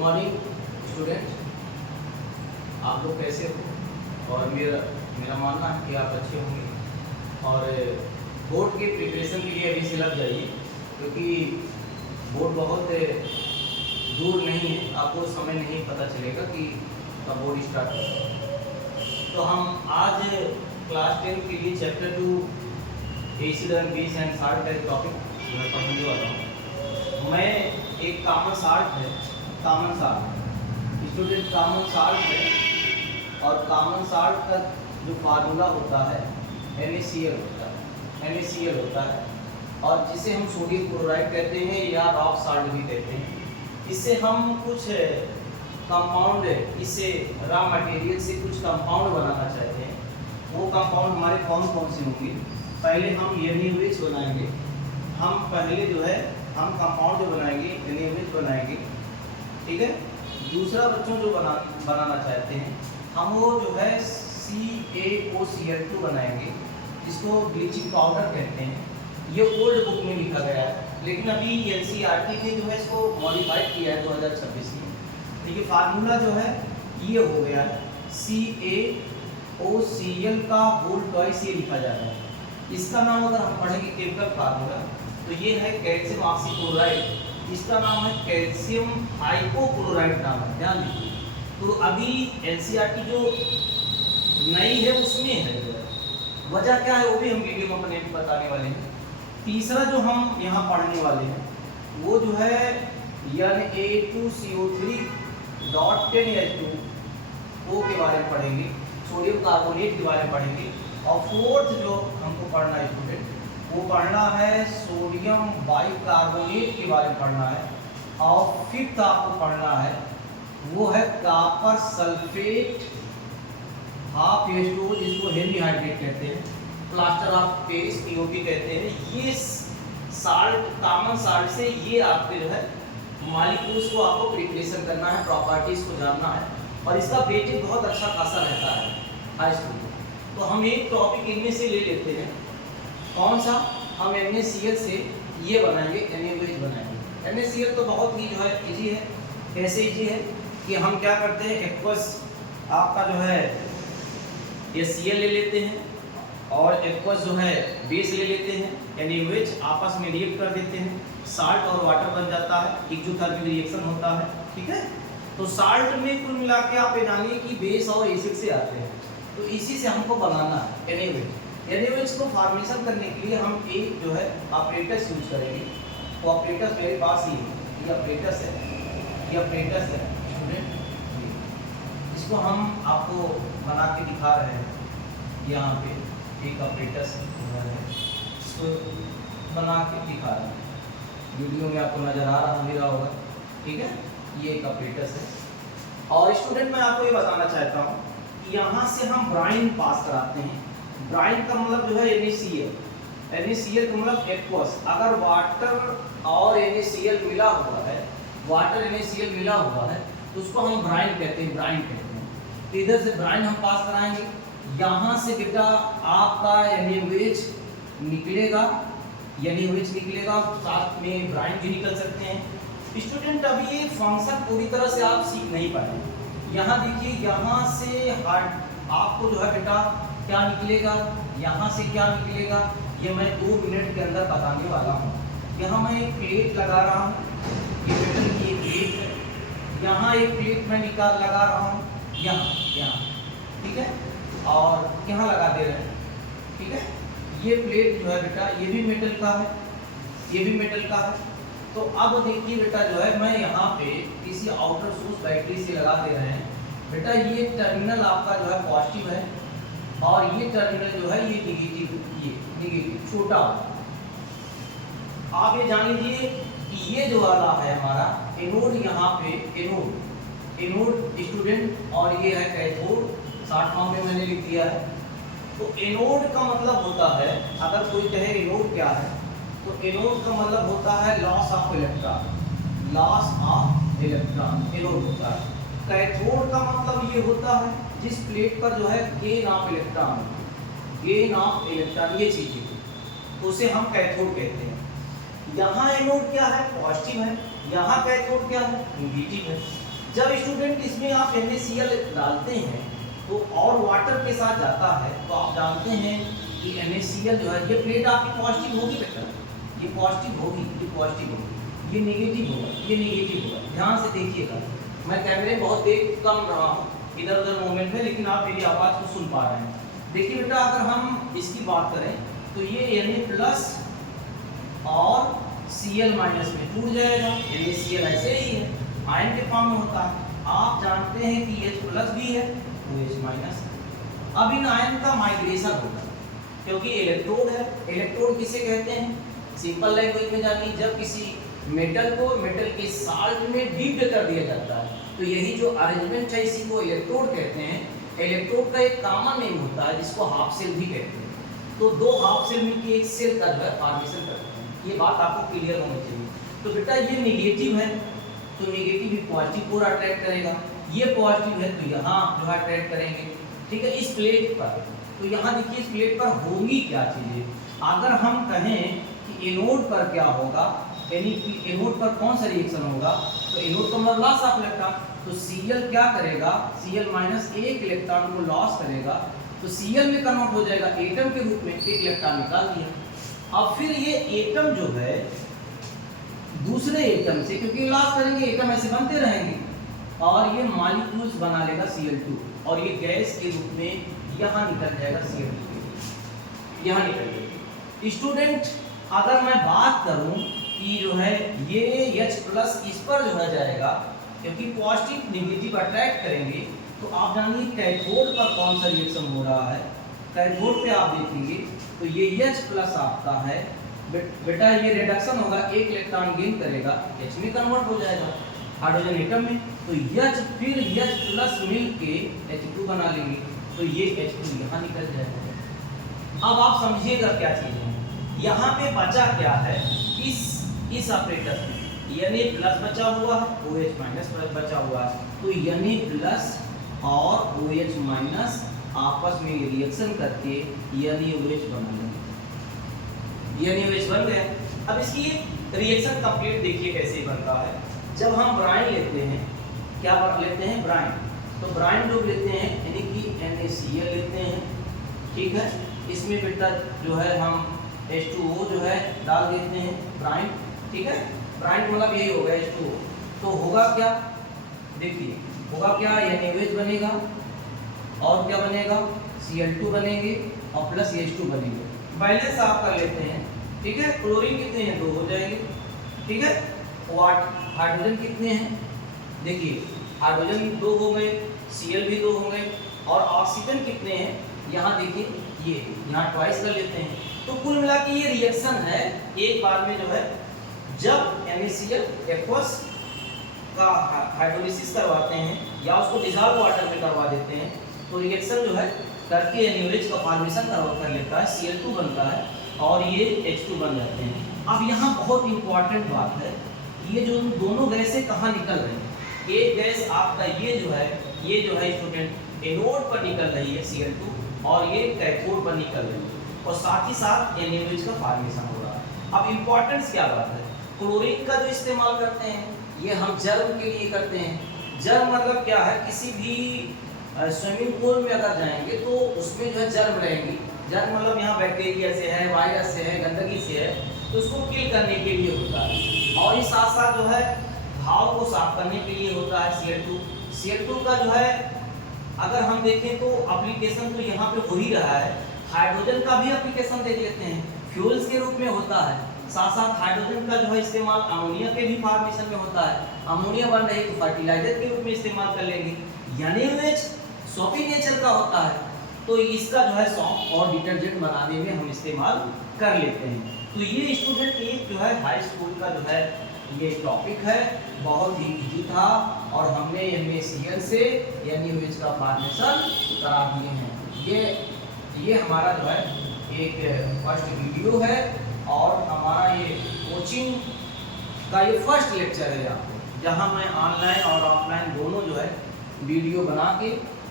Morning student, आप लोग कैसे हो? और मेरा मानना है कि आप अच्छे होंगे और बोर्ड के प्रिपरेशन के लिए अभी से लग जाइए, क्योंकि बोर्ड बहुत दूर नहीं है, आपको समय नहीं पता चलेगा कि कब बोर्ड स्टार्ट होगा। तो हम आज क्लास 10 के लिए chapter 2 acid base and salt का टॉपिक मैं पढ़ने वाला हूँ। मैं एक कॉमन साल्ट है, common salt student, common salt है और कॉमन साल्ट का जो फार्मूला होता है NaCl होता है और जिसे हम सोडियम क्लोराइड कहते हैं या रॉक साल्ट भी कहते हैं। इससे हम कुछ कंपाउंड, इससे रॉ मटेरियल से कुछ कंपाउंड बनाना चाहते हैं। वो कंपाउंड हमारे कौन कौन से होंगे? पहले हम NaOH बनाएंगे। हम पहले जो है हम कंपाउंड जो बनाएंगे NaOH बनाएंगे, ठीक है। दूसरा बच्चों जो बनाना चाहते हैं हम वो जो है CaOCl2 बनाएंगे, जिसको ब्लीचिंग पाउडर कहते हैं। ये ओल्ड बुक में लिखा गया है, लेकिन अभी NCERT ने जो है इसको मॉडिफाइड किया है 2026 में। देखिए फार्मूला जो है ये हो गया है CaOCl का होल ट्वाइस ये लिखा जाता है। इसका नाम अगर हम पढ़ेंगे केमिकल फार्मूला तो ये है कैल्शियम ऑक्सीक्लोराइड, इसका नाम है कैल्शियम हाइपोक्लोराइड नाम है, ध्यान दीजिए। तो अभी NCERT जो नई है उसमें है, वजह क्या है वो भी हम वीडियो में अपने बताने वाले हैं। तीसरा जो हम यहाँ पढ़ने वाले हैं वो जो है Na2CO3.10H2O के बारे में पढ़ेंगे, सोडियम कार्बोनेट के बारे में पढ़ेंगे। और फोर्थ जो हमको पढ़ना है स्टूडेंट, वो पढ़ना है सोडियम बाइकार्बोनेट के बारे में पढ़ना है। और फिफ्थ आपको पढ़ना है वो है कॉपर सल्फेट हाफ H2O, जिसको हेनरी हाइड्रेट कहते हैं, प्लास्टर ऑफ पेरिस POP कहते हैं। ये साल्ट, कॉमन साल्ट से ये आपके जो है मॉलिक्यूल्स को आपको प्रिपरेशन करना है, प्रॉपर्टीज को जानना है और इसका वेटेज बहुत अच्छा खासा रहता है हाई स्कूल में। तो हम एक टॉपिक इनमें से ले लेते हैं। कौन सा? हम NaCl से ये बनाएंगे, NaOH बनाएंगे। NaCl तो बहुत ही जो है इजी है। कैसे इजी है कि हम क्या करते हैं, एक्वस आपका जो है ये Cl ले लेते हैं और एक्वस जो है बेस ले लेते हैं, NaOH आपस में रिएक्ट कर देते हैं, साल्ट और वाटर बन जाता है, एक्सोथर्मिक रिएक्शन होता है, ठीक है। तो साल्ट में कुल मिला के आप ये जानिए कि बेस और एसिड से आते हैं, तो इसी से हमको बनाना है NaOH को फॉर्मेशन करने के लिए हम एक जो है ऑपरेटर्स यूज करेंगे। तो ऑपरेटर्स मेरे पास ही है, ये ऑपरेटर्स है स्टूडेंट, इसको हम आपको बना के दिखा रहे हैं। यहाँ पे एक ऑपरेटर्स है, इसको बना के दिखा रहे हैं, वीडियो में आपको नजर आ रहा होगा, ठीक है। ये एक ऑपरेटर्स है। और स्टूडेंट मैं आपको ये बताना चाहता हूँ कि यहाँ से हम ब्राइन पास कराते हैं। ब्राइन का मतलब जो है NaCl का मतलब एक्वस। अगर वाटर और NaCl मिला हुआ है, वाटर NaCl मिला हुआ है तो उसको हम ब्राइन कहते हैं, तो इधर से ब्राइन हम पास कराएंगे। यहाँ से बेटा आपका NaOH निकलेगा, साथ में ब्राइन भी निकल सकते हैं। स्टूडेंट अभी ये फंक्शन पूरी तरह से आप सीख नहीं पाए। यहाँ देखिए, यहाँ से आपको जो है बेटा क्या निकलेगा, यहाँ से क्या निकलेगा, ये मैं 2 मिनट के अंदर बताने वाला हूँ। यहाँ मैं एक प्लेट लगा रहा हूँ, ये मेटल की एक प्लेट है। यहाँ एक प्लेट मैं लगा रहा हूँ, यहाँ, ठीक है, और यहाँ लगा दे रहे हैं, ठीक है। ये प्लेट जो है बेटा ये भी मेटल का है, तो अब देखिए बेटा जो है मैं यहाँ पे किसी आउटर सोर्स बैटरी से लगा दे रहे हैं। बेटा ये टर्मिनल आपका जो है पॉजिटिव है और ये टर्मिनल जो है ये निगेटिव छोटा। आप ये जान लीजिए कि ये जो वाला है हमारा एनोड, यहाँ पे एनोड स्टूडेंट, और ये है कैथोड, शॉर्ट फॉर्म में मैंने लिख दिया है। तो एनोड का मतलब होता है, अगर कोई कहे एनोड क्या है, तो एनोड का मतलब होता है लॉस ऑफ इलेक्ट्रॉन, एनोड होता है। कैथोड का मतलब ये होता है जिस प्लेट पर जो है गेन ऑफ इलेक्ट्रॉन, ये चीज़ है, उसे हम कैथोड कहते हैं। यहाँ एनोड क्या है, पॉजिटिव है, यहाँ कैथोड क्या है, नेगेटिव है। जब स्टूडेंट इसमें आप NaCl डालते हैं तो और वाटर के साथ जाता है तो आप जानते हैं कि NaCl जो है, ये प्लेट आपकी पॉजिटिव होगी बेटा, ये पॉजिटिव होगी, ये पॉजिटिव होगी, ये नेगेटिव होगा, ये नेगेटिव होगा। ध्यान से देखिएगा, मैं कैमरे बहुत देर कम रहा हूँ, इधर उधर मूवमेंट है, लेकिन आप मेरी आवाज़ को सुन पा रहे हैं। देखिए बेटा, अगर हम इसकी बात करें तो ये Na+ और Cl- में टूट जाएगा। NaCl ऐसे ही है, आयन के फॉर्म में होता है। आप जानते हैं कि H+ भी है, OH-। अब इन आयन का माइग्रेशन होगा, क्योंकि इलेक्ट्रोड है। इलेक्ट्रोड किसे कहते हैं? सिंपल लैंग्वेज में जानिए, जब किसी मेटल को मेटल के साल्ट में डीप कर दिया जाता है तो यही जो अरेंजमेंट है इसी को इलेक्ट्रोड कहते हैं। इलेक्ट्रोड का एक कॉमन नेम होता है जिसको हाफ सेल भी कहते हैं। तो दो हाफ सेल मिलकर एक सेल का जो है फॉर्मेशन करते हैं। ये बात आपको क्लियर होनी चाहिए। तो बेटा ये नेगेटिव है तो नेगेटिव भी पॉजिटिव को अट्रैक्ट करेगा, ये पॉजिटिव है तो यहाँ जो है अट्रैक्ट करेंगे, ठीक है, इस प्लेट पर। तो यहाँ देखिए इस प्लेट पर होंगी क्या चीज़ें। अगर हम कहें कि एनोड पर क्या होगा, यानी कि एनोड पर कौन सा रिएक्शन होगा, तो एनोड का मतलब लॉस ऑफ इलेक्ट्रॉन। तो Cl क्या करेगा, Cl- एक इलेक्ट्रॉन को लॉस करेगा तो Cl में कन्वर्ट हो जाएगा एटम के रूप में, एक इलेक्ट्रॉन निकाल दिया। अब फिर ये एटम जो है दूसरे एटम से, क्योंकि लॉस करेंगे एटम ऐसे बनते रहेंगे, और ये मॉलिक्यूल्स बना लेगा Cl2, और ये गैस के रूप में यहाँ निकल जाएगा Cl2, यहाँ निकल जाएगा। स्टूडेंट अगर मैं बात करूं कि जो है ये H+ इस पर जो है जाएगा, क्योंकि पॉजिटिव नेगेटिव अट्रैक्ट करेंगे, तो आप जानिए कैथोड पर कौन सा रिएक्शन हो रहा है। कैथोड पे आप देखेंगे तो ये H+ आपका है बेटा, ये रिडक्शन होगा, एक इलेक्ट्रॉन गेन करेगा, H में कन्वर्ट हो जाएगा हाइड्रोजन एटम में, तो H फिर H+ मिल के H2 बना लेंगे, तो ये H2 यहाँ निकल जाएगा। अब आप समझिएगा क्या चीज़ है, यहाँ पे बचा क्या है, इस ऑपरेटर में Na+ बचा हुआ है, OH- बचा हुआ है, तो Na+ और OH- आपस में रिएक्शन करके NaOH बना लेंगे, NaOH बन गया। अब इसकी रिएक्शन कंप्लीट देखिए कैसे बनता है। जब हम ब्राइन लेते हैं, क्या लेते हैं, ब्राइन, तो ब्राइन जो लेते हैं यानी कि NaCl लेते हैं, ठीक है, इसमें बेटा जो है हम H2O जो है डाल देते हैं, ब्राइन, ठीक है, ब्राइन मतलब यही होगा H2O। तो होगा क्या, देखिए होगा क्या, NaOH बनेगा और क्या बनेगा, Cl2 बनेंगे और प्लस H2 बनेंगे। बैलेंस आप कर लेते हैं, ठीक है, क्लोरीन कितने हैं, 2 हो जाएंगे, ठीक है, हाइड्रोजन कितने हैं, देखिए हाइड्रोजन 2 हो गए, Cl भी 2 हो गए, और ऑक्सीजन कितने हैं, यहाँ देखिए ये यहाँ ट्वाइस कर लेते हैं। तो कुल मिला के ये रिएक्शन है एक बार में जो है, जब NaCl एक्वस का हाइड्रोलिसिस करवाते हैं या उसको डिजॉल्व वाटर में करवा देते हैं, तो रिएक्शन जो है करके NaOH का फॉर्मेशन कर लेता है, Cl2 बनता है और ये H2 बन जाते हैं। अब यहाँ बहुत इंपॉर्टेंट बात है, ये जो दोनों गैसें कहाँ निकल रही हैं, एक गैस आपका ये जो है स्टूडेंट एनोड पर निकल रही है Cl2, और ये कैथोड पर निकल रही है, और साथ ही साथ NaOH का फॉर्मेशन हो रहा है। अब इम्पोर्टेंस क्या बात है, क्लोरीन का जो इस्तेमाल करते हैं ये हम जर्म के लिए करते हैं। जर्म मतलब क्या है, किसी भी स्विमिंग पूल में अगर जाएंगे तो उसमें जो है जर्म रहेंगी। जर्म मतलब यहाँ बैक्टीरिया से है, वायरस से है, गंदगी से है, तो उसको किल करने के लिए होता है, और इस साथ साथ जो है घाव को साफ करने के लिए होता है Cl2 का जो है अगर हम देखें तो एप्लीकेशन तो यहाँ पे हो ही रहा है। हाइड्रोजन का भी एप्लीकेशन देख लेते हैं, फ्यूल्स के रूप में होता है, साथ साथ हाइड्रोजन का जो है इस्तेमाल अमोनिया के भी फॉर्मेशन में होता है। अमोनिया बन रही तो फर्टिलाइजर के रूप में इस्तेमाल कर लेंगे। NaOH सोपी नेचर का होता है, तो इसका जो है सॉप और डिटर्जेंट बनाने में हम इस्तेमाल कर लेते हैं। तो ये स्टूडेंट एक जो है हाई स्कूल का जो है ये टॉपिक है, बहुत ही इजी था, और हमने NaCl से NaOH का फॉर्मेशन करा दिए हैं। ये हमारा जो है एक फर्स्ट वीडियो है, और हमारा ये कोचिंग का ये फर्स्ट लेक्चर है यहाँ पे, जहाँ मैं ऑनलाइन और ऑफलाइन दोनों जो है वीडियो बना के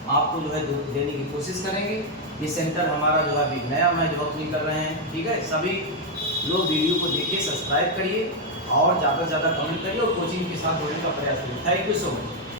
आपको जो है देने की कोशिश करेंगे। ये सेंटर हमारा जो है अभी नया मैं जो अपनी कर रहे हैं, ठीक है, सभी लोग वीडियो को देखिए, सब्सक्राइब करिए और ज़्यादा से ज़्यादा कमेंट करिए और कोचिंग के साथ जोड़ने का प्रयास करिए। Thank you so much.